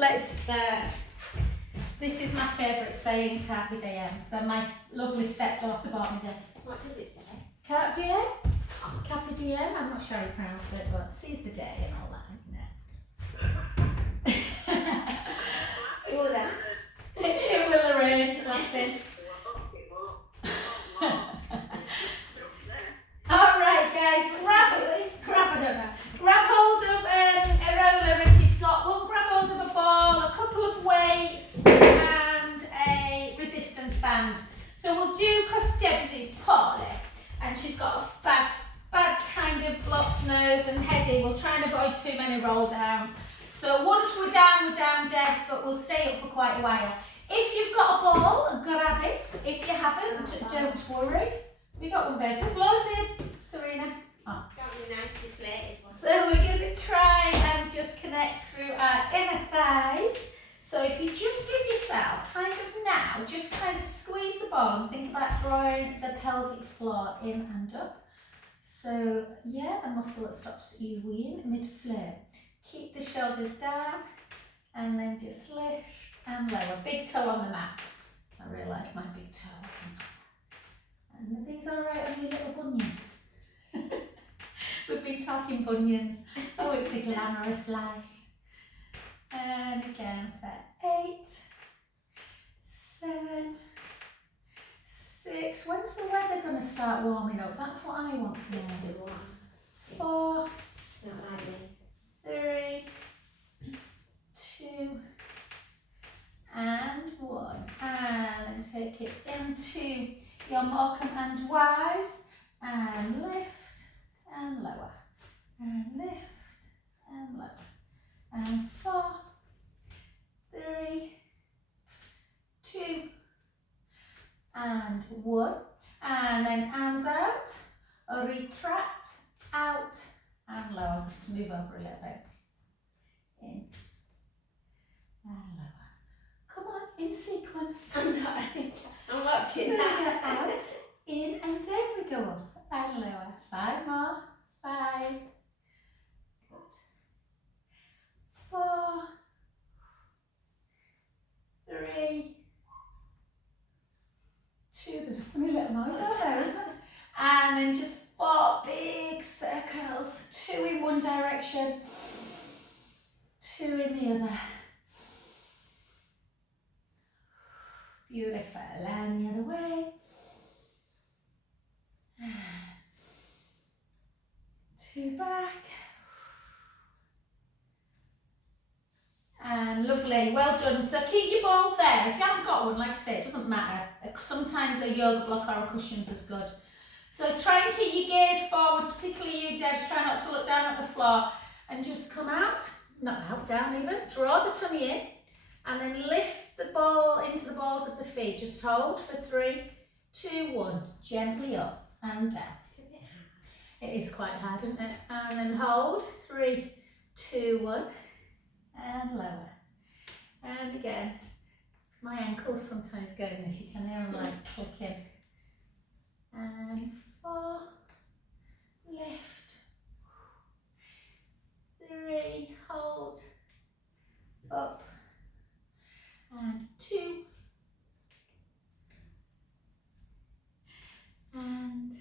let's start. This is my favourite saying, carpe diem. So my lovely stepdaughter bought me this. What does it say? Carpe diem? Carpe diem? I'm not sure how you pronounce it, but seize the day and all that, isn't it? Oh, that. It will rain, laughing. Alright guys, grab hold of a roller if you've got one, grab hold of a ball, a couple of weights and a resistance band. So we'll do, because Debs is poorly and she's got a bad kind of blocked nose and headache, we'll try and avoid too many roll downs. So once we're down Debs, but we'll stay up for quite a while. If you've got a ball, grab it. If you haven't, don't worry. We got one babe. There's loads here, Serena. Oh. That would be nice deflated one. So we're going to try and just connect through our inner thighs. So if you just give yourself kind of now, just kind of squeeze the ball and think about drawing the pelvic floor in and up. So yeah, the muscle that stops you weeing mid-flare. Keep the shoulders down and then just lift and lower. Big toe on the mat. I realised my big toe wasn't. And are these alright on your little bunion? We've been talking bunions. Oh, it's a glamorous life. And again for 8, 7, 6. When's the weather going to start warming up? That's what I want to know. 4, It's not like me. 3, 2, and 1. And take it into your Morecambe and Wise, and lift and lower, and lift and lower, and 4, 3, 2, and 1, and then arms out, or retract, out, and lower. Move over a little bit, in, and lower. Come on, in sequence. I'm watching So we that. go out, in, and then we go up and lower. 5 more. 5. Good. 4. 3. 2. There's a funny little noise out there, isn't there? And then just 4 big circles. 2 in one direction, 2 in the other. Beautiful, and the other way. 2 back. And lovely, well done. So keep your ball there. If you haven't got one, like I say, it doesn't matter. Sometimes a yoga block or a cushion's is good. So try and keep your gaze forward, particularly you, Debs. Try not to look down at the floor. And just come out, not out, down even. Draw the tummy in. And then lift the ball into the balls of the feet. Just hold for 3, 2, 1. Gently up and down. It is quite hard, isn't it? And then hold. 3, 2, 1. And lower. And again. My ankles sometimes go in this. You can hear them like clicking. And 4. Lift. 3. Hold. Up. And 2, and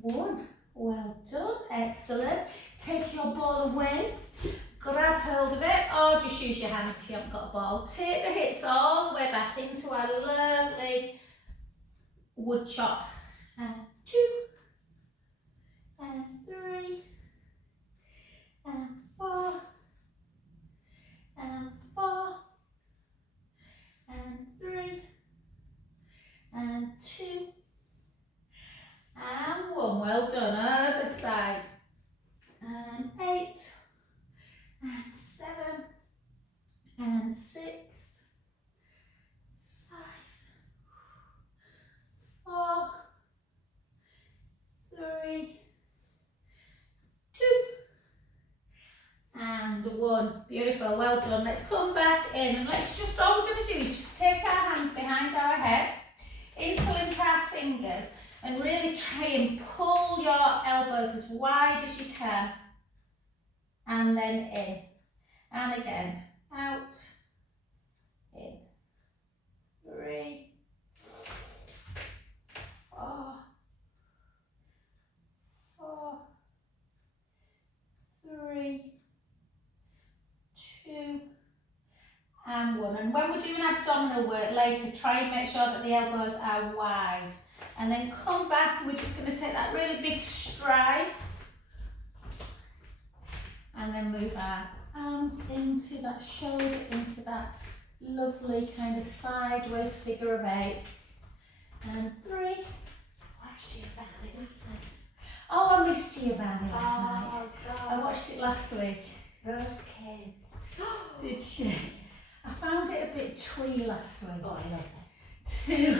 1. Well done, excellent. Take your ball away, grab hold of it, or just use your hand if you haven't got a ball. Take the hips all the way back into our lovely wood chop. And 2, and 3, and 4, and 4, and 3, and 2, and 1. Well done. Other side. And 8, and 7, and 6, 5, 4, 3, 2, and 1. Beautiful, well done. Let's come back in and let's just, all we're going to do is just take our hands behind our head, interlink our fingers, and really try and pull your elbows as wide as you can, and then in. And again, out, in. 3, 4, 4, 3, 2, and 1. And when we're doing abdominal work later, try and make sure that the elbows are wide. And then come back and we're just going to take that really big stride. And then move our arms into that shoulder, into that lovely kind of sideways figure of 8. And 3. Watched Giovanni last night. Oh, I missed Giovanni last night. Oh, I God. watched it last week. Rose came. Did she? I found it a bit twee last week. Oh, I love 2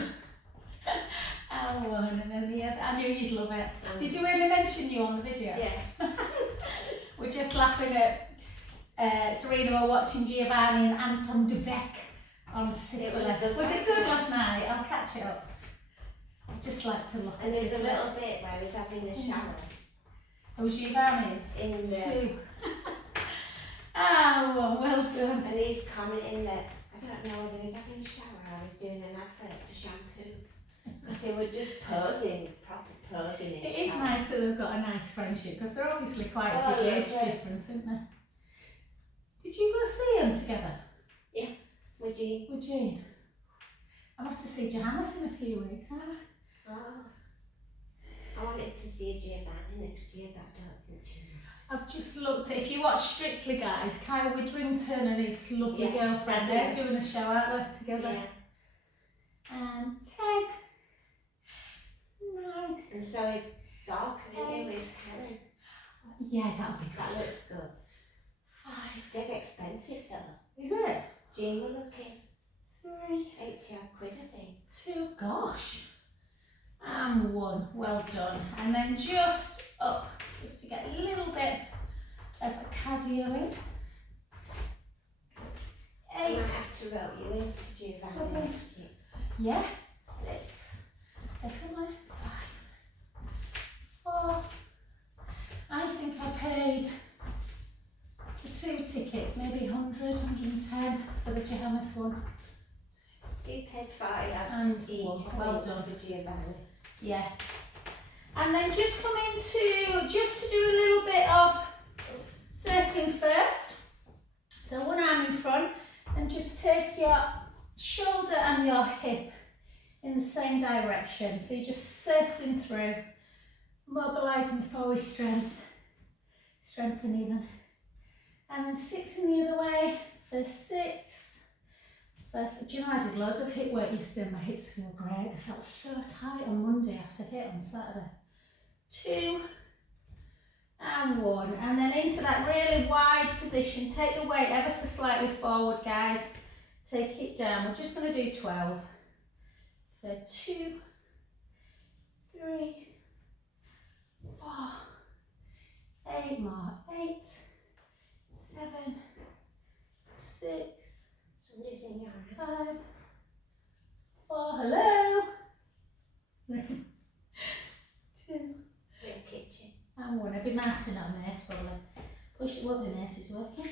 and 1, and then the other. I knew you'd love it. Did you hear me mention you on the video? it. Yeah. We're just laughing at Serena were watching Giovanni and Anton de Beck on Sicily. Was it good last night? I'll catch it up. I'd just like to look And at there's Sicily. a little bit where he's having a shower. Oh, Giovanni's? In the... 2. Ah, well done. And he's commenting that, I don't know whether he's having a shower or he's doing an advert for shampoo. Because they were just posing, proper posing in It is shower. nice that they've got a nice friendship because they're obviously quite Oh, a big age lovely. difference, isn't there? Did you go see them together Would you? with Jean? I'll have to see Johannes in a few weeks, aren't I? Oh. I wanted to see Giovanni next year, but I don't think she will. I've just looked at, if you watch Strictly Guys, Kyle Widrington and his lovely Yes, girlfriend, I they're do. doing a show, aren't they, together? Yeah. And 10, 9, And so is Doc, isn't he, 8. with Karen? Yeah, that'll be That good. looks good. 5, Dead expensive though. is it? Jean were looking 3, 80 odd quid, I think. 2, gosh. And 1, well done. And then just up, just to get a little bit of a cardio in. I 8, might have to roll you into Giovanni 7. next year. yeah, 6, definitely, 5, 4. I think I paid for 2 tickets, maybe 100, 110 for the Johannes one. You paid 5 And each, one. I Well think, done. for Giovanni. Yeah. And then just come into, just to do a little bit of circling first. So one arm in front and just take your shoulder and your hip in the same direction. So you're just circling through, mobilising the forward strength, strengthen even. And then 6 in the other way for 6. Do you know, I did loads of hip work yesterday and my hips feel great. They felt so tight on Monday after hit on Saturday. 2 and 1. And then into that really wide position. Take the weight ever so slightly forward, guys. Take it down. We're just going to do 12. For 2, 3, 4, 8 more. 8, 7, 6, Somebody's in your house. 5, 4, hello. 3, 2, Your kitchen. and 1. It'll be Martin on this probably. Push, it won't be Macy's working.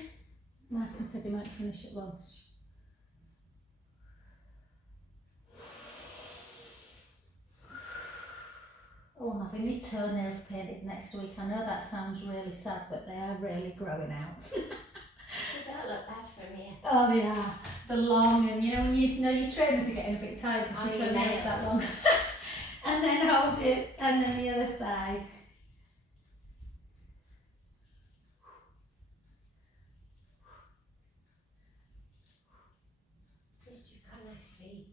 Martin said he might finish at lunch. Oh, I'm having my toenails painted next week. I know that sounds really sad, but they are really growing out. They don't look bad from here. Oh, they are. The long, and you know when you know your trainers are getting a bit tired because Oh, your your toenails nails. that long. And then hold it, and then the other side. At least you've got nice feet.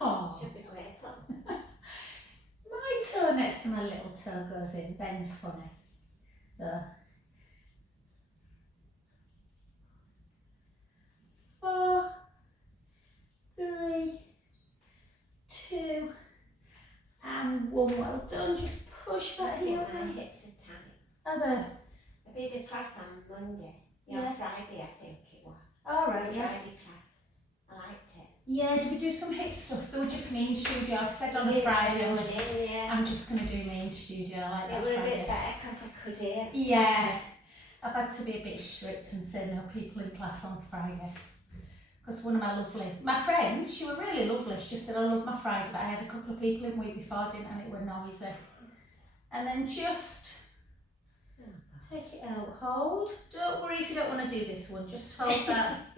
Oh, Should be grateful. my toe next to my little toe goes in. Ben's funny. The 4, 3, 2, and 1. Well done. Just push I that think heel my down. hips are tight. Other. I did a class on Monday. Yeah, Yeah. Friday I think it was. All right. Yeah. Friday class. I liked it. Yeah. Did we do some hip stuff? They were just me in studio. I've said on a Yeah, Friday. I was in, yeah. I'm just gonna do me in studio. I like It that was a Friday. bit better because I could hear. Yeah. I've had to be a bit strict and say no people in class on Friday. Because one of my friends, she was really lovely, she just said I love my Friday, but I had a couple of people in week before I didn't and it were noisy. And then just take it out, hold. Don't worry if you don't want to do this one, just hold that.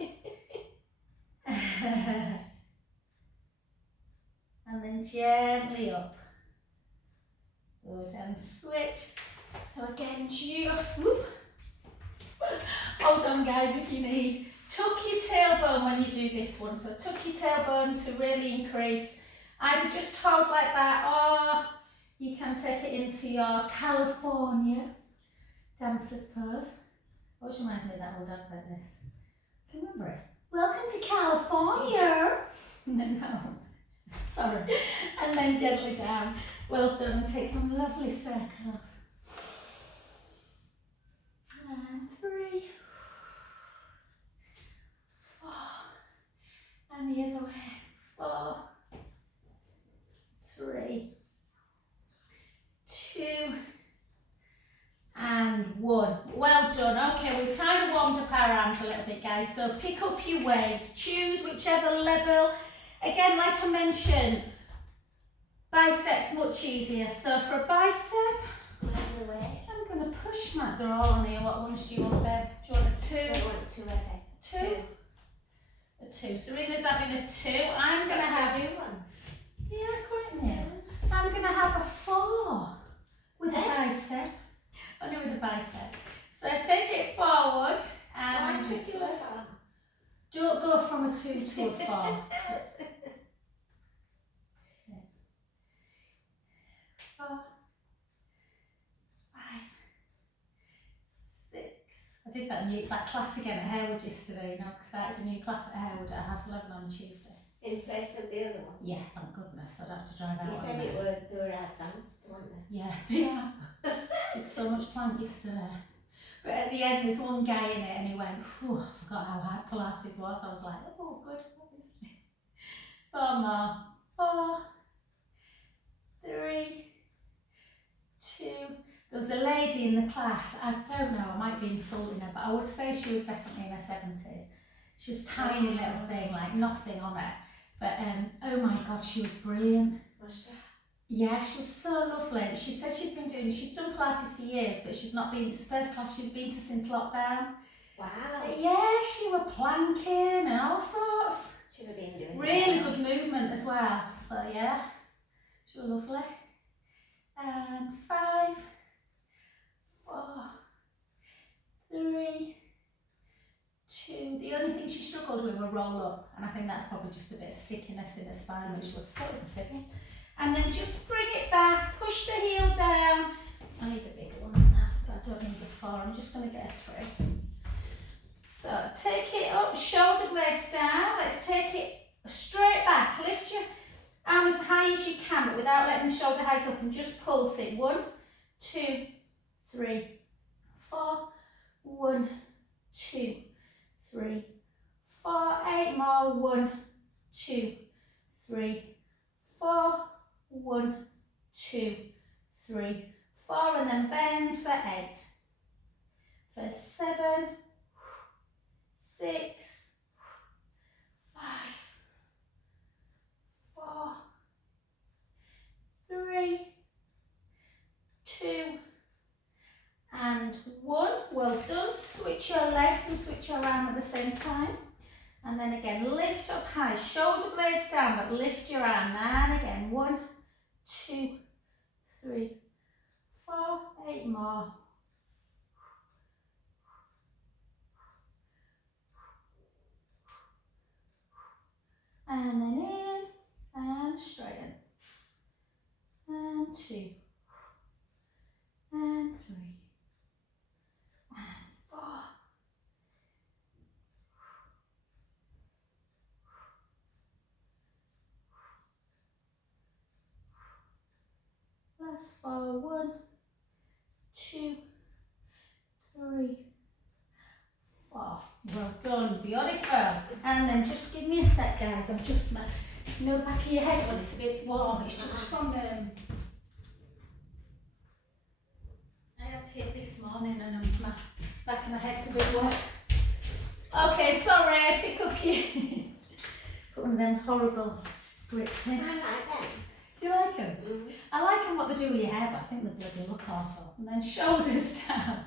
And then gently up. Good, and switch. So again, just whoop. Hold on guys if you need. Tuck your tailbone when you do this one. So tuck your tailbone to really increase. Either just hold like that or you can take it into your California dancer's pose. Always reminds me of that old advert this. Can you remember it? Welcome to California. And then hold. Sorry. And then gently down. Well done. Take some lovely circles. And 3, 4, and the other way. 4, 3, 2, and 1. Well done. Okay, we've kind of warmed up our arms a little bit, guys. So pick up your weights. Choose whichever level. Again, like I mentioned, biceps much easier. So for a bicep, I'm going to push Matt. They're all on here. What ones do you want, babe? Do you want a 2? I want 2 heavy. 2? A 2. Serena's having a 2. I'm going to have... one. Yeah, quite near. I'm going to have a 4 with a bicep. Only with a bicep. So take it forward and just... Don't go from a 2 to a 4. 4, 5, 6. I did that class again at Harewood yesterday, you know, because I started a new class at Harewood at 11:30 on Tuesday. In place of the other one? Yeah, thank goodness, I'd have to drive out. You said they were advanced, weren't they? Yeah, they are. Did so much plank yesterday. But at the end, there's one guy in it and he went, whew, I forgot how hard Pilates was. I was like, oh, good, obviously. 4 more. 4, 3, 2. There was a lady in the class, I don't know, I might be insulting her, but I would say she was definitely in her 70s. She was a tiny little thing, like nothing on her. But oh my God, she was brilliant. Was she? Yeah, she was so lovely. She said she's done Pilates for years, but she's not been, it's the first class she's been to since lockdown. Wow. But yeah, she was planking and all sorts. She would have been doing really good movement as well. So yeah, she was lovely. And 5, 4, 3, 2. The only thing she struggled with were roll up, and I think that's probably just a bit of stickiness in her spine, which was fit as a fiddle. And then just bring it back, push the heel down. I need a bigger one than that, but I don't need a 4. I'm just going to get a 3. So take it up, shoulder blades down. Let's take it straight back. Lift your arm as high as you can, but without letting the shoulder hike up, and just pulse it. 1, 2, 3, 4. 1, 2, 3, 4. 8 more. 1, 2, 3, 4. 1, 2, 3, 4, and then bend for 8. For 7, 6, 5, 4, 3, 2, and 1. Well done. Switch your legs and switch your arm at the same time. And then again, lift up high, shoulder blades down, but lift your arm. And again, 1, 2, 3, 4, 8 more. And then in, and straighten. And 2, and 3, and 4. Last 4. 1, 2, 3, 4. Well done, beautiful. And then just give me a sec, guys. I'm just back of your head when it's a bit warm. It's just from I had to hit this morning and my back of my head's a bit wet. Okay, sorry, pick up your... Put one of them horrible grips in. I like them. Do you like them? I like them what they do with your hair, but I think they bloody look awful. And then shoulders down.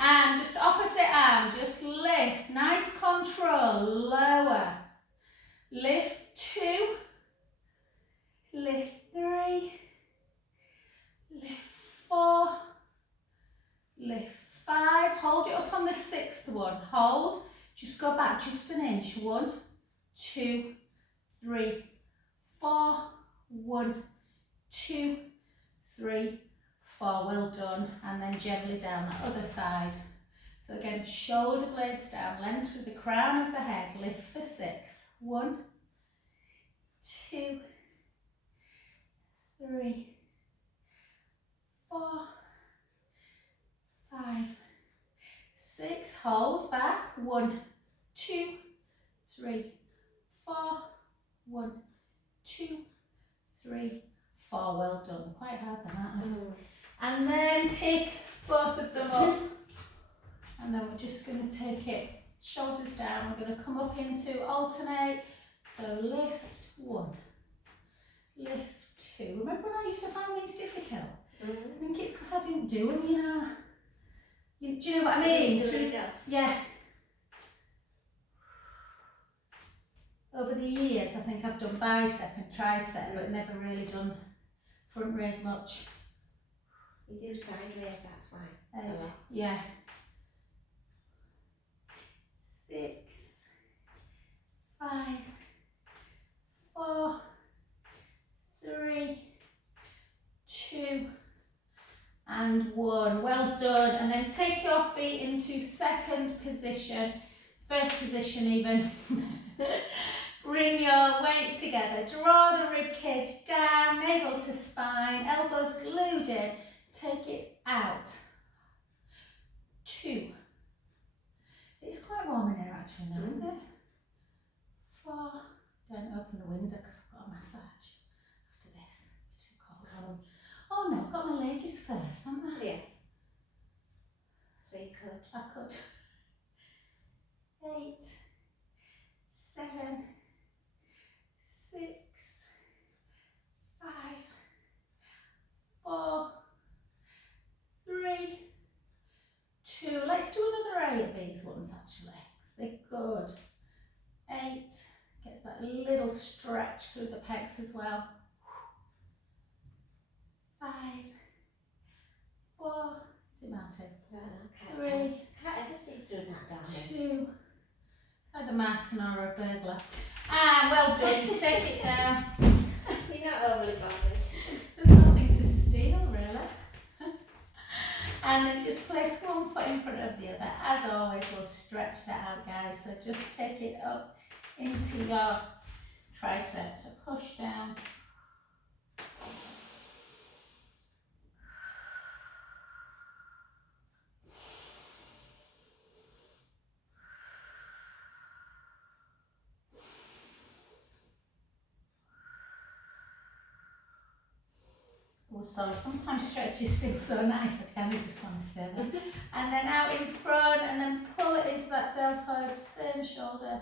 And just opposite arm, just lift. Nice control. Lower. Lift 2. Lift 3. Lift 4. Lift 5. Hold it up on the 6th one. Hold. Just go back just an inch. 1, 2, 3, 4. 1, 2, 3, 4. Well done. And then gently down that other side. So again, shoulder blades down, length through the crown of the head. Lift for 6. 1, 2, 3, 4, 5, 6. Hold back. 1, 2, 3, 4. 1, 2, 3, 4. Well done. Quite hard than that. And then pick both of them up. And then we're just going to take it shoulders down. We're going to come up into alternate. So lift 1, lift 2. Remember when I used to find these difficult? I think it's because I didn't do them, you know. Do you know what I mean? Yeah. Over the years, I think I've done bicep and tricep, but never really done front raise much. You do side raise, that's why. 8, yeah. 6, 5, 4, 3, 2, and 1. Well done. And then take your feet into second position, first position even. Bring your weights together. Draw the rib cage down, navel to spine, elbows glued in. Take it out. 2. It's quite warm in here actually now, isn't it? 4. Don't open the window because I've got a massage after this. It's too cold. Oh no, I've got my ladies first, haven't I? Yeah. So you could. I could. 8, 7, 6, 5, 4, 3, 2. Let's do another 8 of these ones actually, because they're good. 8 gets that little stretch through the pecs as well. 5, 4. Is it Martin? No, 3. can't ever see through that, darling. 2. It's either Martin or a burglar. And well done. Just take it down. You're not overly bothered. There's nothing to steal really. And then just place one foot in front of the other. As always, we'll stretch that out, guys. So just take it up into your triceps. So push down. Oh, sorry, sometimes stretches feel so nice, I kind of just want to stay there. And then out in front, and then pull it into that deltoid, same shoulder.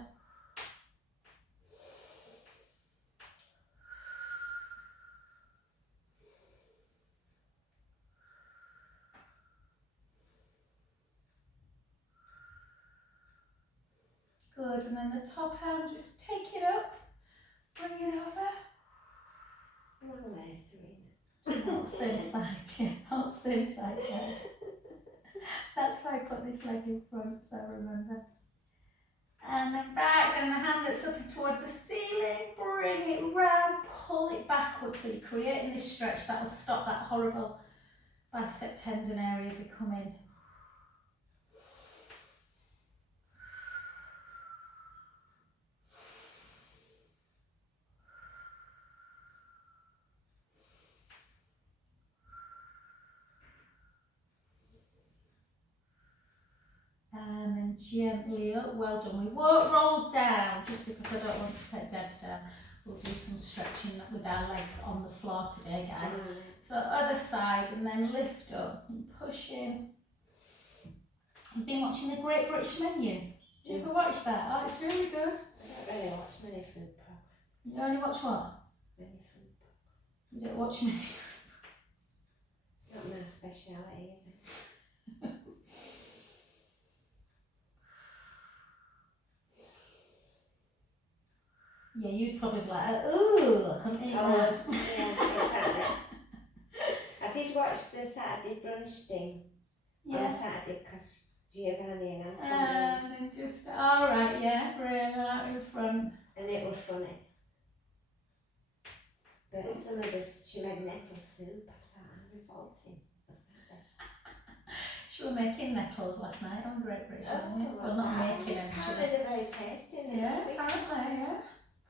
Good, and then the top arm, just take it up, bring it over. Wrong way, Serena. Not same side, yeah, not same side, guys. That's why I put this leg in front, so I remember. And then back, and the hand that's up towards the ceiling, bring it round, pull it backwards, so you're creating this stretch that will stop that horrible bicep tendon area becoming. And then gently up, well done. We won't roll down just because I don't want to take Deb's down. we'll do some stretching with our legs on the floor today, guys. So other side, and then lift up and push in. You've been watching The Great British Menu. Did you ever watch that? Oh, it's really good. I don't really watch many food programmes. You only watch what? Many food programmes. You don't watch many. It's not my speciality, is it? Yeah, you'd probably be like, ooh, I can't eat that. Yeah, exactly. I did watch the Saturday brunch thing on Saturday because Giovanni and Antonio. And then just, alright, yeah, bring it out in front. And it was funny. But some of this, she made nettle soup. I thought, I'm revolting. What's that? She was making nettles last night on Great British Menu. Oh, Well, not making them, apparently they're very tasty. Yeah, apparently, yeah.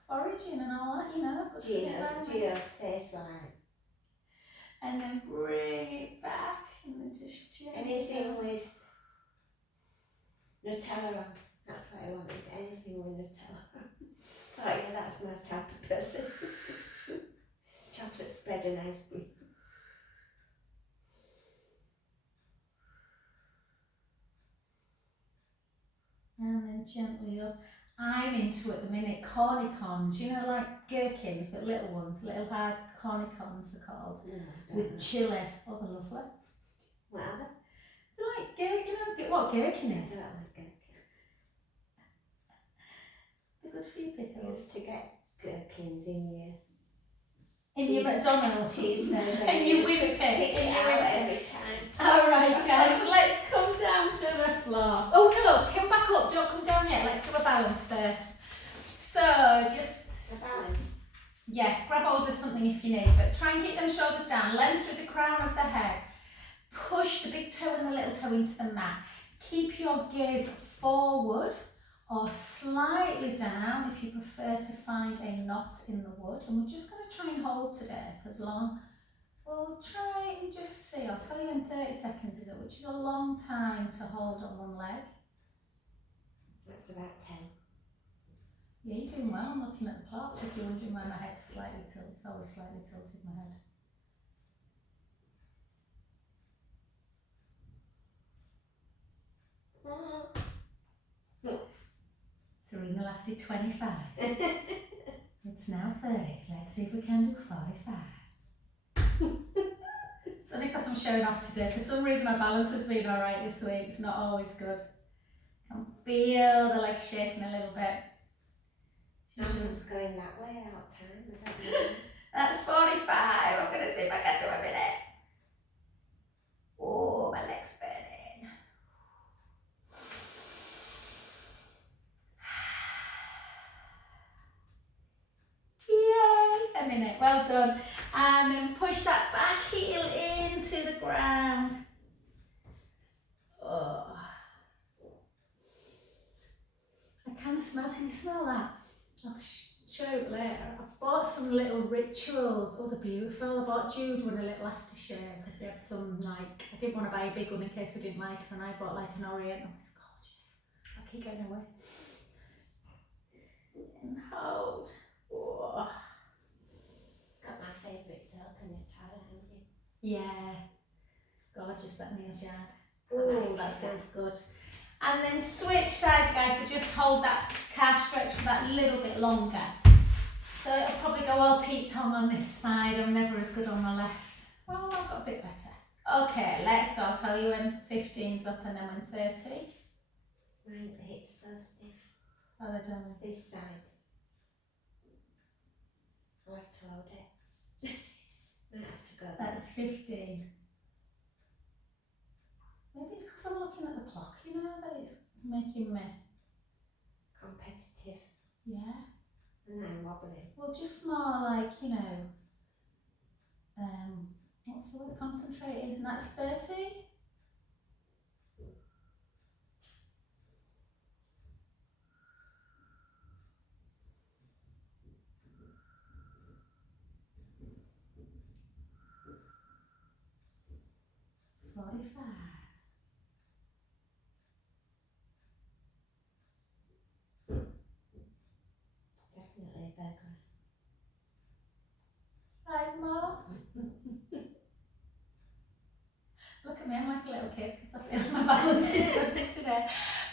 Foraging and all that, you know. Good for the environment. Gio's face line. And then bring it back and then just gently. Anything with Nutella on. That's what I wanted. Anything with Nutella on. Oh yeah, that's my type of person. Chocolate spread and ice cream. And then gently up. I'm into at the minute cornicons, you know, like gherkins, but little ones, little hard cornicons they're called, with chilli. Oh, they're lovely. What are they? They're like gherkin, you know what gherkin is? I don't like gherkin. They're good for you, I pickles. used to get gherkins in your McDonald's. cheeseburger. And you used to whip it. pick And it you out whip it. every time. Alright guys, let's come down to the floor. Oh no, come back up, don't come down yet. Let's do a balance first. So just, The balance. yeah, grab hold of something if you need, but try and keep them shoulders down, length through the crown of the head. Push the big toe and the little toe into the mat. Keep your gaze forward or slightly down if you prefer to find a knot in the wood. And we're just going to try and hold today for as long. We'll try and just see. I'll tell you in 30 seconds, is it? Which is a long time to hold on one leg. That's about 10. Yeah, you're doing well. I'm looking at the clock. If you're wondering why my head's slightly tilted, it's always slightly tilted, my head. Serena lasted 25. It's now 30. Let's see if we can do 45. It's only because I'm showing off today. For some reason my balance has been alright this week. It's not always good. I can feel the legs shaking a little bit. I'm just going that way out of time. I don't know. That's 45. I'm going to see if I can do a minute. Oh, my leg's burning. Yay! A minute. Well done. And then push that back heel into the ground. Oh. I can smell. Can you smell that? I'll show you later. I've bought some little rituals. Oh, they're beautiful. I bought Jude one a little aftershave because they had some, like, I didn't want to buy a big one in case we didn't like them, and I bought like an oriental. It's gorgeous. I keep getting away. And hold. Oh. Got my favourite soap and Nutella, haven't you? Yeah. Gorgeous, that nails yard. Oh, that feels good. And then switch sides, guys, so just hold that calf stretch for that little bit longer. So it'll probably go all Pete Tong on this side. I'm never as good on my left. Well, I've got a bit better. Okay, let's go. I'll tell you when 15's up and then when 30. My hips so stiff. Oh, they're done. This side. I'll have to hold it. Might have to go there. That's 15. Maybe it's because I'm looking at the clock, you know, that it's making me... Competitive. Yeah. And I'm wobbling. Well, just more like, you know, what's the word, concentrating, and that's 30. Definitely a burger. balance is good today.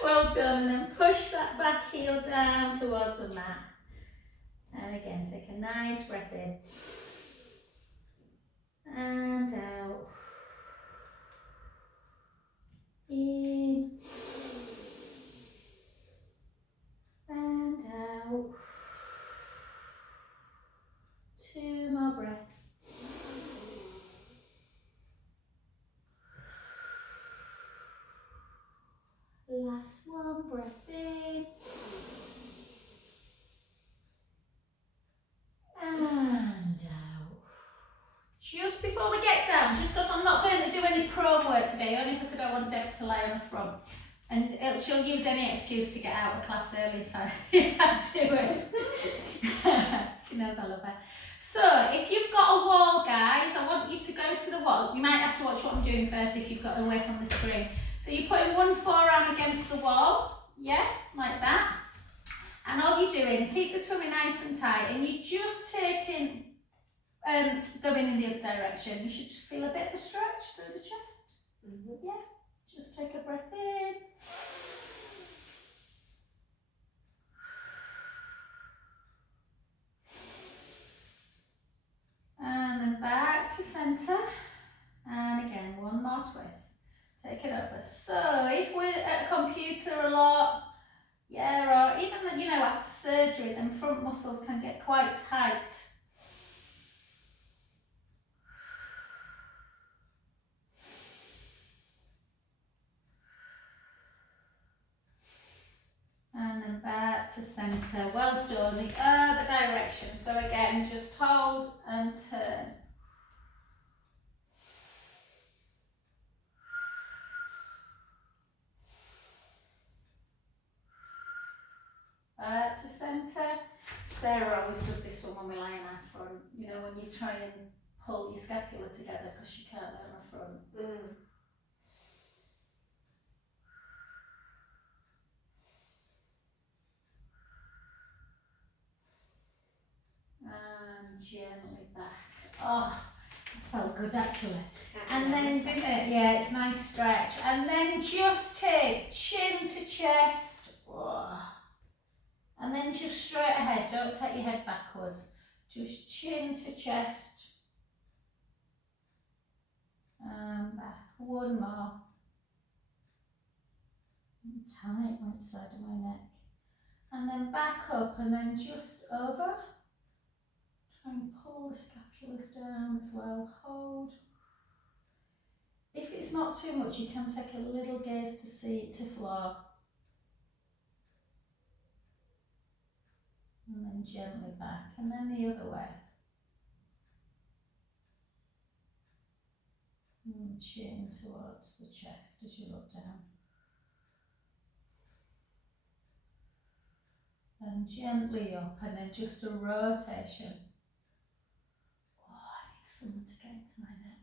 Well done. And then push that back heel down towards the mat. And again, take a nice breath in. And out. In. And out. 2 more breaths. Last one, breath in. And out. Just before we get down, just because I'm not going to do any prone work today, only because I don't want Debs to lie on the front. And she'll use any excuse to get out of class early if I do it. She knows I love her. So, if you've got a wall, guys, I want you to go to the wall. You might have to watch what I'm doing first if you've got away from the screen. So you're putting one forearm against the wall, yeah, like that. And all you're doing, keep the tummy nice and tight, and you're just taking, going in the other direction. You should feel a bit of a stretch through the chest. Yeah, just take a breath in. And then back to centre. And again, one more twist. Take it over. So if we're at a computer a lot, yeah, or even, you know, after surgery, then front muscles can get quite tight. And then back to centre. Well done. The other direction. So again, just hold and turn. Back to centre. Sarah always does this one when we lie on our front. You know, when you try and pull your scapula together because you can't lie on the front. And gently back. Oh, that felt good actually. And then, didn't it? Yeah, it's a nice stretch. And then just take chin to chest. And then just straight ahead. Don't take your head backwards. Just chin to chest. And back. One more. I'm tight right side of my neck. And then back up and then just over. Try and pull the scapulas down as well. Hold. If it's not too much, you can take a little gaze to seat to floor. And then gently back, and then the other way. And chin towards the chest as you look down. And gently up, and then just a rotation. Oh, I need something to get into my neck.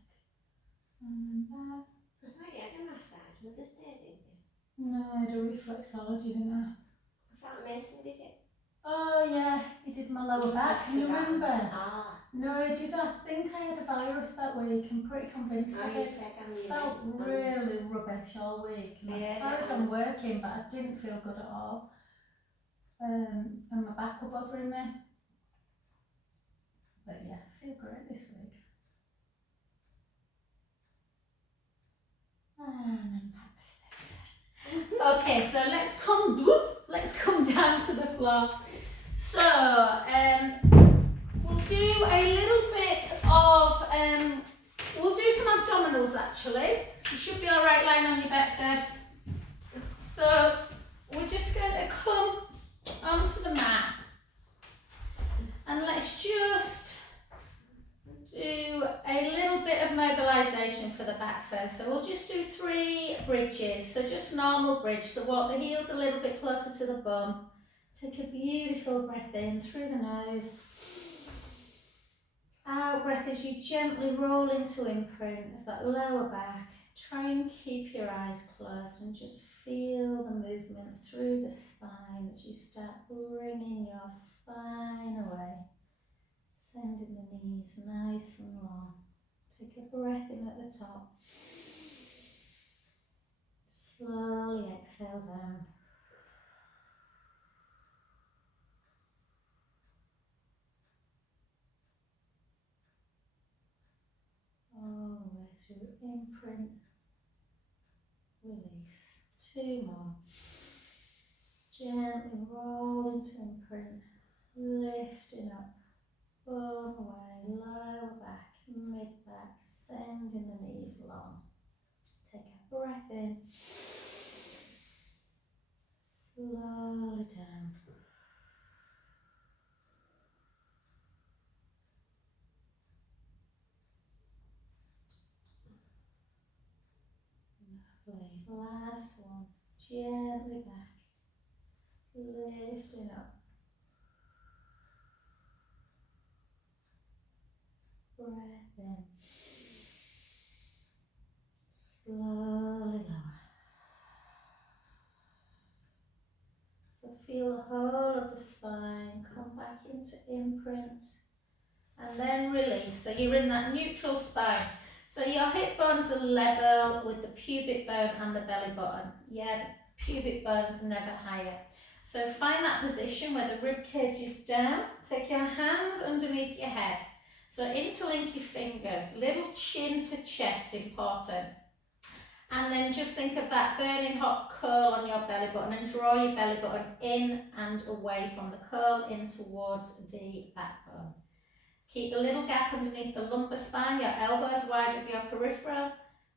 And then back. I thought you had a massage Mother's Day, didn't you? No, I had a reflexology, didn't I? I thought Mason did it. Oh yeah, he did my lower back, can you remember? Ah. No, I did. I think I had a virus that week. I'm pretty convinced I did. Felt really rubbish all week. And I carried on working, but I didn't feel good at all. And my back were bothering me. But yeah, I feel great this week. And then back to centre. Okay, so let's come down to the floor. So we'll do a little bit of we'll do some abdominals actually. So you should be all right lying on your back, Debs. So we're just going to come onto the mat and let's just do a little bit of mobilisation for the back first. So we'll just do 3 bridges, so just normal bridge. So walk the heels a little bit closer to the bum. Take a beautiful breath in through the nose. Out breath as you gently roll into imprint of that lower back. Try and keep your eyes closed and just feel the movement through the spine as you start bringing your spine away. Sending the knees nice and long. Take a breath in at the top. Slowly exhale down. All the way through imprint, release. 2 more. Gently roll into imprint, lifting up, bone away, lower back, mid back, sending the knees long. Take a breath in, slowly down. Lovely. Last one. Gently back, lifting up. Breath in. Slowly lower. So feel the whole of the spine come back into imprint and then release. So you're in that neutral spine. So your hip bones are level with the pubic bone and the belly button. Yeah, the pubic bone's never higher. So find that position where the rib cage is down. Take your hands underneath your head. So interlink your fingers, little chin to chest, important. And then just think of that burning hot curl on your belly button and draw your belly button in and away from the curl in towards the backbone. Keep the little gap underneath the lumbar spine, your elbows wide of your peripheral,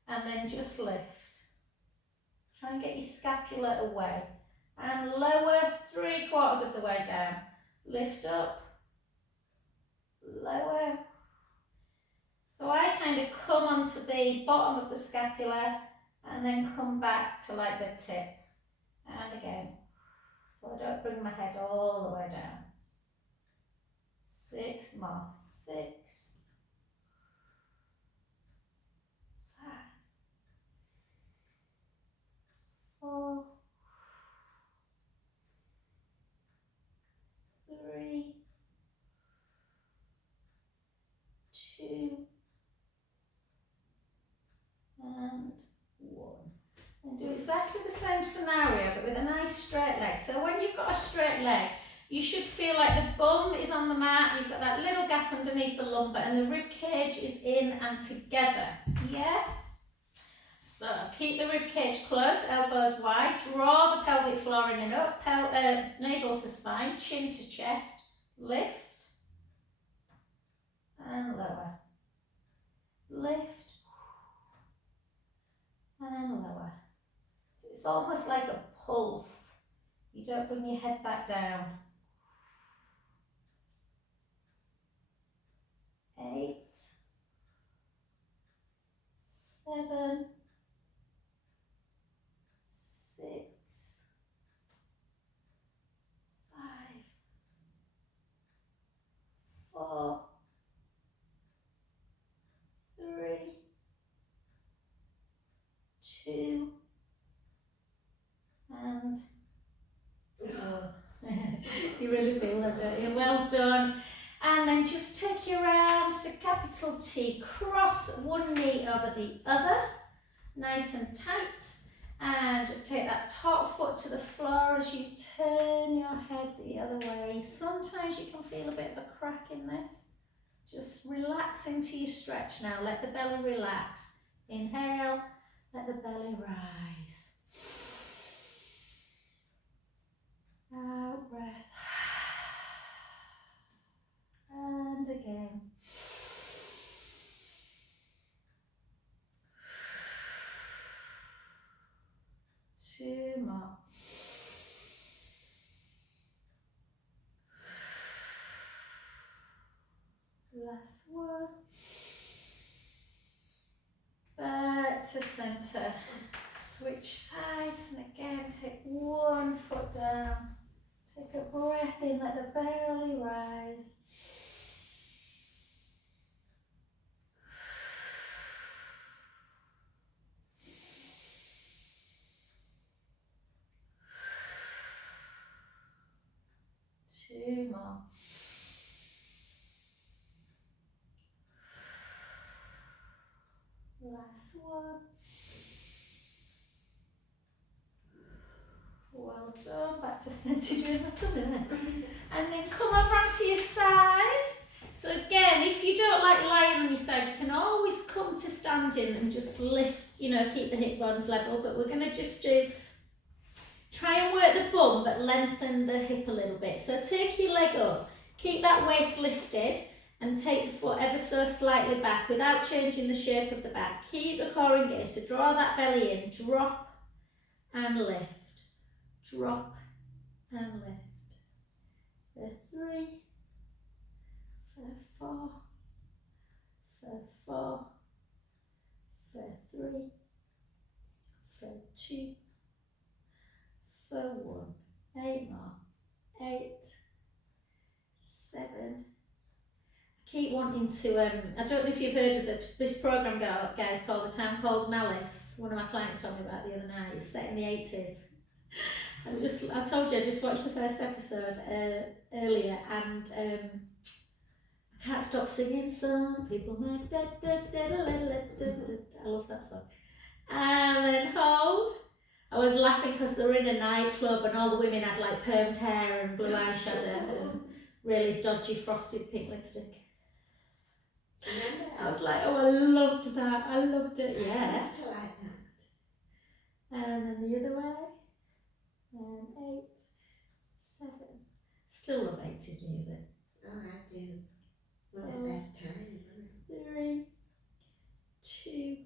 and then just lift. Try and get your scapula away. And lower 3/4 of the way down. Lift up, lower. So I kind of come onto the bottom of the scapula and then come back to like the tip. And again. So I don't bring my head all the way down. 6 more. 6, 5, 4, 3, 2, and 1. And do exactly the same scenario but with a nice straight leg. So when you've got a straight leg, you should feel like the bum is on the mat, you've got that little gap underneath the lumbar and the rib cage is in and together. Yeah? So keep the rib cage closed, elbows wide, draw the pelvic floor in and up, navel to spine, chin to chest, lift and lower, lift and lower. So it's almost like a pulse. You don't bring your head back down. 8, 7, 6, 5, 4, 3, 2, and 1. You really feel that, don't you? Well done. And then just take your arms to capital T, cross one knee over the other, nice and tight, and just take that top foot to the floor as you turn your head the other way. Sometimes you can feel a bit of a crack in this. Just relax into your stretch now, let the belly relax. Inhale, let the belly rise. Out breath. And again. Two more. Last one. Back to center. Switch sides and again take one foot down. Take a breath in, let the belly rise. Two more. Last one. percentage in my tummy there. And then come over onto your side. So again, if you don't like lying on your side, you can always come to standing and just lift, you know, keep the hip bones level. But we're going to just try and work the bum, but lengthen the hip a little bit. So take your leg up, keep that waist lifted, and take the foot ever so slightly back without changing the shape of the back. Keep the core engaged, so draw that belly in, drop and lift, drop and lift. For 3, for 4, for 4, for 3, for 2, for 1. 8 more. 8, 7. Keep wanting to, I don't know if you've heard of this programme, guys, called A Town Called Malice. One of my clients told me about it the other night. It's set in the 80s. I told you I just watched the first episode earlier, and I can't stop singing. Some people make da da da da da da da. I love that song. And then hold. I was laughing because they were in a nightclub and all the women had like permed hair and blue eyeshadow and really dodgy frosted pink lipstick. I was like, oh, I loved that. I loved it. Yeah. I used to like that. And then the other way. And 8, 7. Still love 80s music. Oh, I do. One of the best times, isn't it? 3, 2,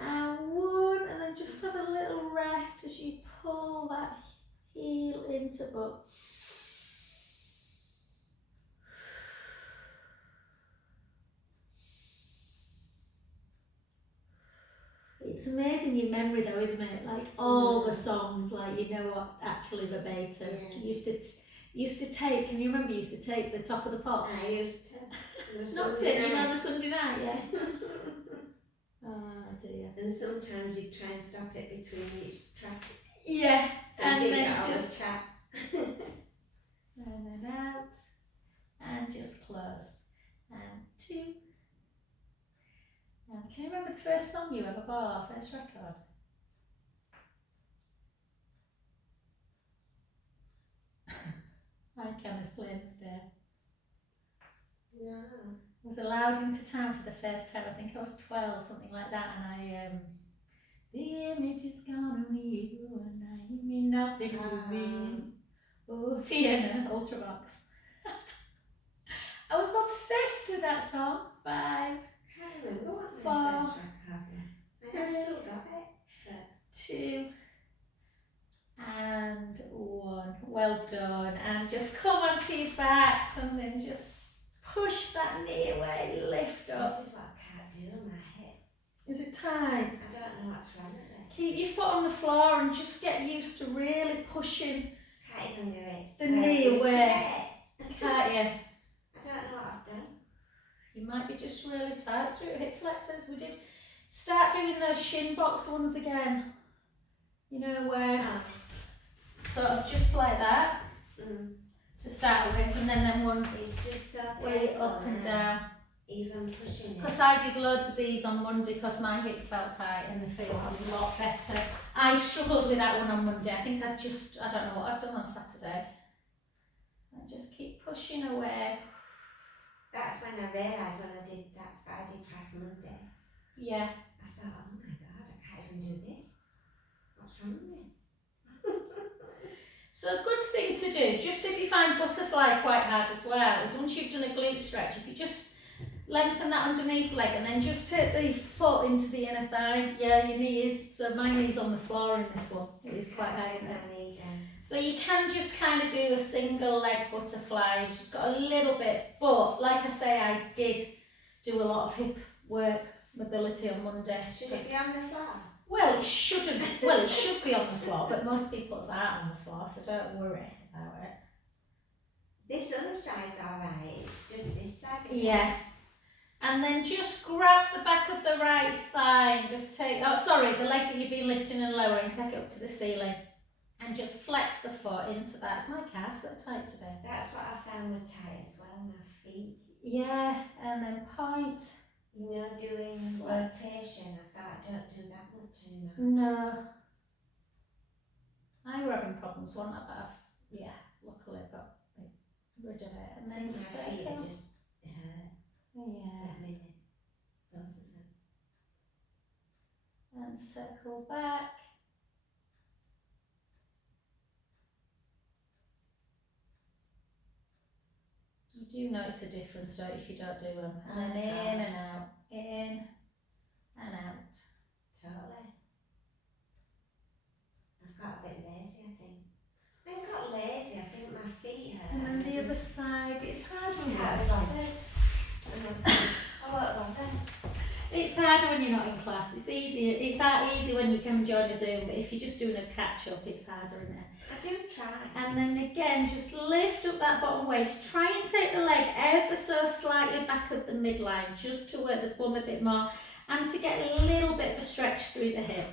and 1. And then just have a little rest as you pull that heel into butt. It's amazing your memory though, isn't it? Like all the songs, like you know what actually verbatim. Yeah. You used to tape, can you remember you used to tape the top of the pops? I used to. Not tape, you know, on the Sunday night, yeah. Oh dear. And sometimes you try and stop it between each track. Yeah, So and you then get all just the chat. and then out, and just close. And 2. And can you remember the first song you ever bought, first record? I can as plain as day. No. I was allowed into town for the first time. I think I was 12, something like that, and I the image is gone of you and I mean nothing to me. Oh, Vienna, Ultravox. I was obsessed with that song. 5, I can't remember what my 4, first record was. And I've still got it. 2, and 1. Well done. And just come onto your backs and then just push that knee away, lift up. This is what I can't do on my hip. Is it time? I don't know what's wrong with it. Keep your foot on the floor and just get used to really pushing Can't even do it. the knee away. Can't you? I don't know what I've done. You might be just really tight through hip flexors. We did start doing those shin box ones again. You know, where sort of just like that to start with, and then them ones It's just so way painful up and now, down. even pushing it. Because I did loads of these on Monday because my hips felt tight and they feel a lot better. I struggled with that one on Monday. I think I don't know what I've done on Saturday. And just keep pushing away. That's when I realised when I did that Friday class Monday, Yeah. I thought, oh my God, I can't even do this. What's wrong with me? So a good thing to do, just if you find butterfly quite hard as well, is once you've done a glute stretch, if you just lengthen that underneath leg and then just take the foot into the inner thigh. Yeah, your knee is, so my knee's on the floor in this one. It is quite high in there. So you can just kind of do a single leg butterfly. You've just got a little bit, but like I say, I did do a lot of hip work, mobility on Monday. Should it be on the floor? Well, it shouldn't. Well, it should be on the floor, but most people's aren't on the floor, so don't worry about it. This other side's alright, it's just this side. Yeah. And then just grab the back of the right thigh and just take, the leg that you've been lifting and lowering, take it up to the ceiling. And just flex the foot into that. It's my calves that are tight today. That's what I found with tight as well, my feet. Yeah, and then point. You know, doing rotation, I thought I don't do that much anymore. No. I were having problems one night, but luckily I got rid of it. And then My feet are circle. just hurt Yeah. at the minute. Both of them. And circle back. You do notice a difference, don't you, if you don't do them? And then in and out, in and out. Totally. I've got a bit lazy, I think. I haven't got lazy, I think my feet hurt. And then the other side, it's hard when you're Can't not be bothered. I won't bother. It's harder when you're not in class. It's easy. It's easy when you can join a Zoom, but if you're just doing a catch up, it's harder, isn't it? I do try. And then again, just lift up that bottom waist. Try and take the leg ever so slightly back of the midline, just to work the bum a bit more, and to get a little bit of a stretch through the hip.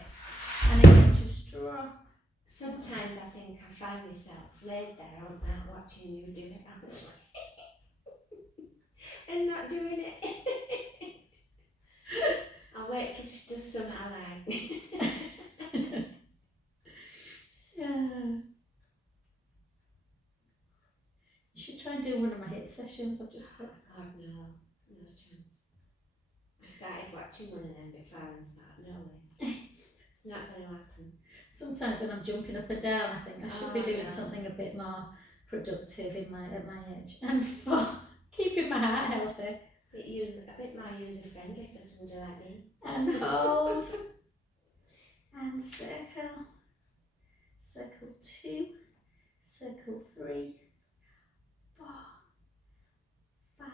And then just drop. Sometimes I think I find myself laid there on that watching you do it, honestly. And not doing it. I'll wait till she does somehow like. Yeah. You should try and do one of my hit sessions. I've just put. God, no chance. I started watching one of them before and thought, no way. It's not going to happen. Sometimes when I'm jumping up and down, I think I should be doing something a bit more productive at my age and for keeping my heart healthy. A bit more user friendly for somebody like me. And hold. And circle. Circle 2. Circle 3. 4. 5.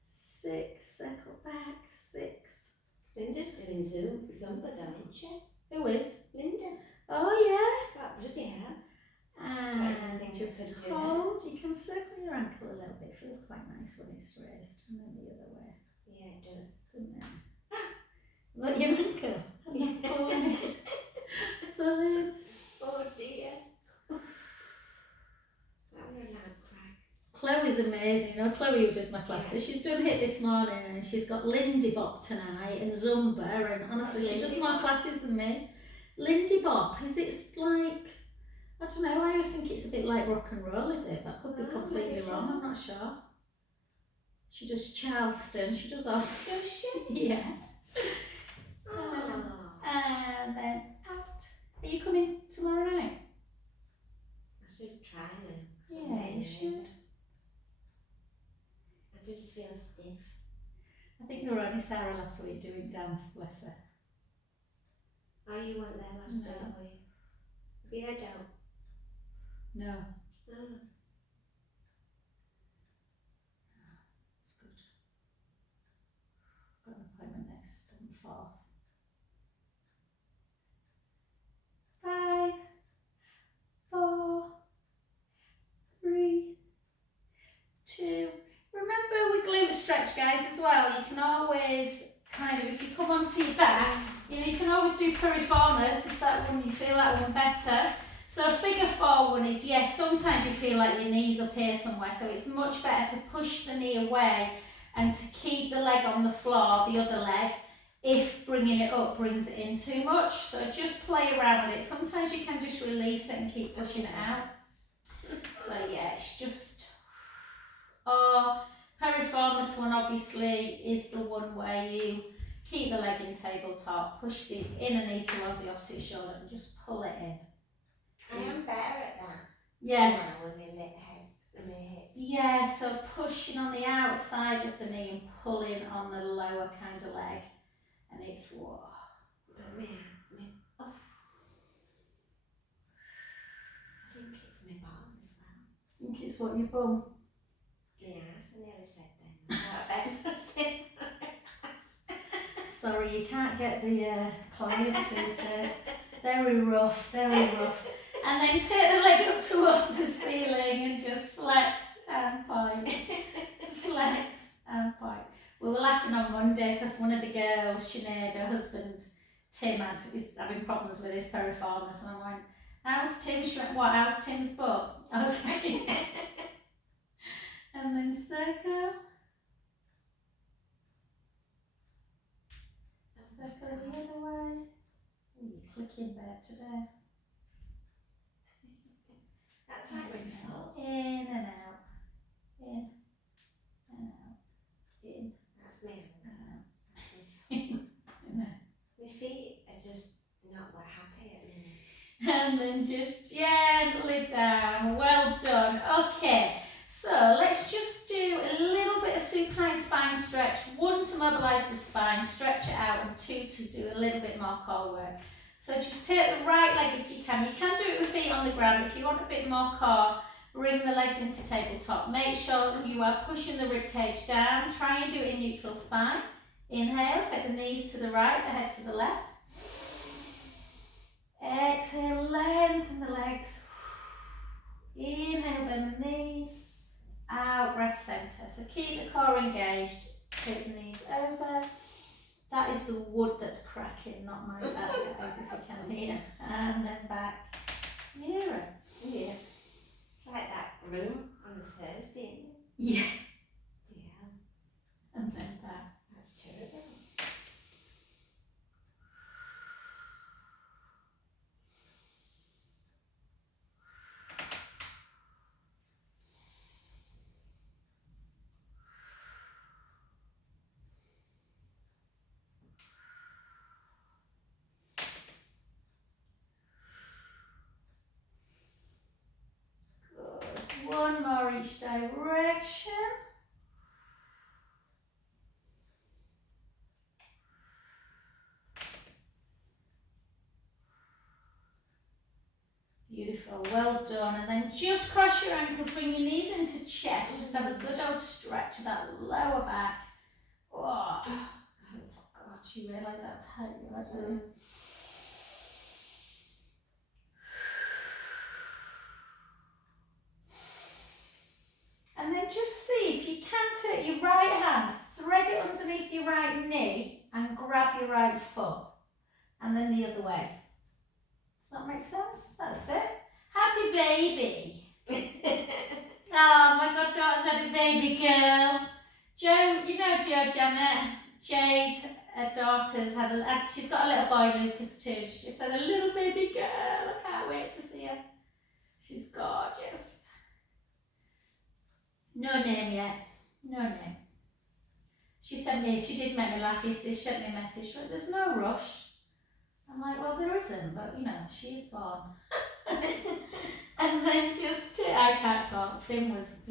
6. Circle back. 6. Linda's doing Zumba though, isn't she? Who is? Linda. Oh What bloody hell? yeah. think And you just could do hold. You can circle your ankle a little bit. It feels quite nice when it's raised. And then the other way. Yeah, it does. Doesn't it? Look your ankle. And then pull in. Pull in. Oh dear. That was a loud crack. Chloe's amazing. You know, Chloe who does my classes, she's done HIIT this morning and she's got Lindy Bop tonight and Zumba, and honestly she does more classes than me. Lindy Bop, is it like, I don't know, I always think it's a bit like rock and roll, is it? That could be completely wrong, I'm not sure. She does Charleston, she does all. Does she? Yeah. Oh. And then out. Are you coming tomorrow night? I should try now. Yeah, you should. I just feel stiff. I think there were only Sarah last week doing dance, bless her. Oh, you weren't there last No. week, were you? Have you heard out? No, Oh. it's good. Got an appointment next on the 4th. 5, 4, 3, 2. Remember with glute stretch, guys, as well. You can always kind of, if you come onto your back, you can always do piriformis if that one, you feel that one better. So figure 4 one is, yes, sometimes you feel like your knee's up here somewhere, so it's much better to push the knee away and to keep the leg on the floor, the other leg, if bringing it up brings it in too much. So just play around with it. Sometimes you can just release it and keep pushing it out. So yeah, it's just, piriformis one obviously is the one where you keep the leg in tabletop, push the inner knee towards the opposite shoulder and just pull it in. I am better at that. Yeah. Now with my head and my hips. Yeah, so pushing on the outside of the knee and pulling on the lower kind of leg. And it's whoa. But oh. I think it's my bum as well. I think it's what you bum. Yes, I nearly said that. Sorry, you can't get the clients these days. Very rough, very rough. And then take the leg up towards the ceiling and just flex and point. Flex and point. We were laughing on Monday because one of the girls, Sinead, her husband, Tim, is having problems with his piriformis. And I went, how's Tim? She went, what, how's Tim's butt? I was like, and then circle. Circle the other way. Ooh, you're clicking there today. to mobilise the spine, stretch it out, and 2 to do a little bit more core work. So just take the right leg if you can. You can do it with feet on the ground. If you want a bit more core, bring the legs into tabletop. Make sure that you are pushing the rib cage down. Try and do it in neutral spine. Inhale, take the knees to the right, the head to the left. Exhale, lengthen the legs. Inhale, bend the knees. Out, breath centre. So keep the core engaged. Take the knees over. That is the wood that's cracking, not my back, guys, if you can hear. And then back. Nearer. Yeah. It's like that room on a Thursday, isn't it? Yeah. Yeah. And then back. That's terrible. Good. One more each direction. Beautiful, well done. And then just cross your ankles, bring your knees into chest. Just have a good old stretch of that lower back. Oh, that's God, you realise how tight you are, don't you? And then just see if you can take your right hand, thread it underneath your right knee and grab your right foot. And then the other way. Does that make sense? That's it. Happy baby. Oh, my goddaughter's had a baby girl. Jo, you know Jo, Janet, Jade, her daughter's she's got a little boy, Lucas, too. She's just had a little baby girl. I can't wait to see her. She's gorgeous. No name yet. No name. She did make me laugh. She sent me a message. She went, there's no rush. I'm like, well, there isn't, but you know, she's born. And then I can't talk. Finn was,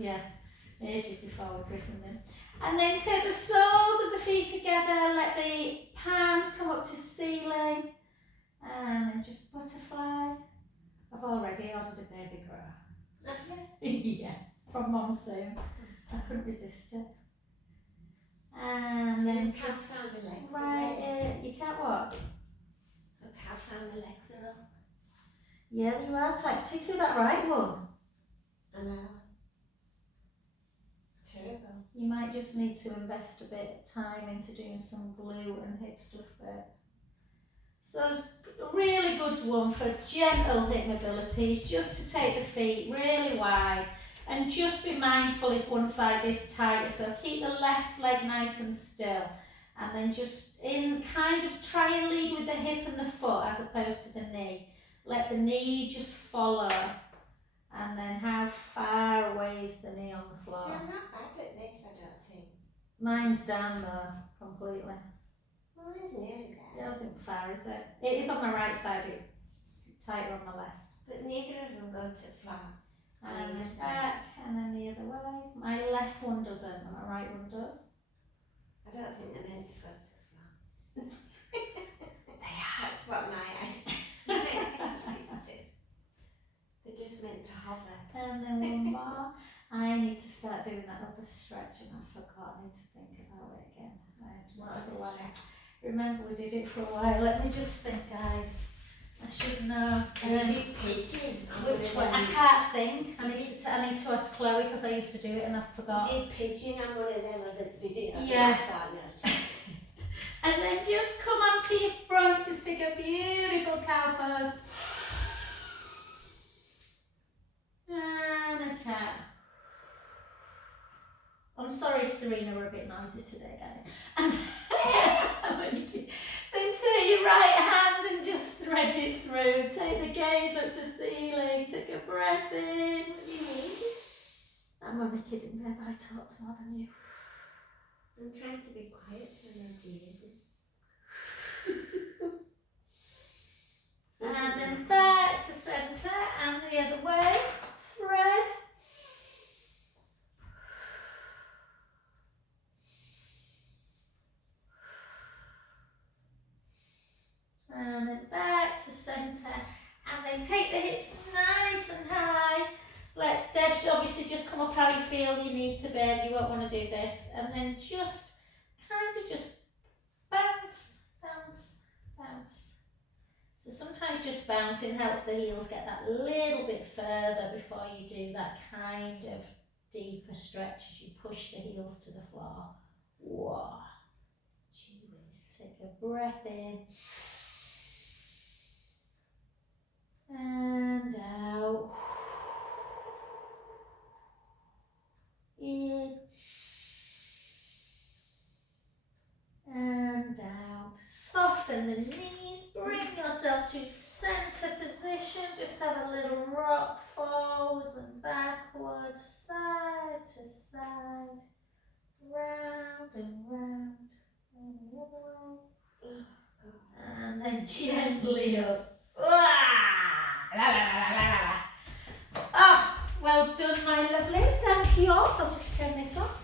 ages before we christened him. And then take the soles of the feet together, let the palms come up to ceiling, and then just butterfly. I've already ordered a baby bra. Yeah, from Monsoon. I couldn't resist it. And then Look how far my legs are right, up. you can't walk. Look how far my legs are up. Yeah, you are tight, particularly that right one. I know. Terrible. You might just need to invest a bit of time into doing some glute and hip stuff there. So it's a really good one for gentle hip mobility is just to take the feet really wide and just be mindful if one side is tighter. So keep the left leg nice and still and then just try and lead with the hip and the foot as opposed to the knee. Let the knee just follow. And then how far away is the knee on the floor? See, I'm not bad at this, I don't think. Mine's down though, completely. Well, it's nearly there. It isn't far, is it? It is on my right side, it's tighter on my left. But neither of them go to flat. And then back, and then the other way. My left one doesn't, and my right one does. I don't think they're meant to go to flat. They are. That's what my excuse is. They're just meant to hover. And then one more. I need to start doing that other stretch, and I forgot. I need to think about it again. Remember we did it for a while. Let me just think, guys. I should know. And you did pigeon. Which way? I can't think. I need to ask Chloe because I used to do it and I forgot. You did pigeon on one of them other videos. Yeah. I thought, no. And then just come onto your front. Just take a beautiful cow pose. And a cat. I'm sorry, Serena, we're a bit noisy today, guys. And then take your right hand and just thread it through. Take the gaze up to ceiling. Take a breath in. I'm only kidding, babe. I talked more than you. I'm trying to be quiet so nobody isn't. And then back to centre and the other way. Thread. Debs, obviously just come up how you feel you need to, babe. You won't want to do this. And then just kind of just bounce, bounce, bounce. So sometimes just bouncing helps the heels get that little bit further before you do that kind of deeper stretch as you push the heels to the floor. Whoa. Just take a breath in. And out. In. And out. Soften the knees. Bring yourself to center position. Just have a little rock forwards and backwards, side to side, round and round, and the other way. And then gently up. Ah, well done, my lovelies. Thank you all. I'll just turn this off.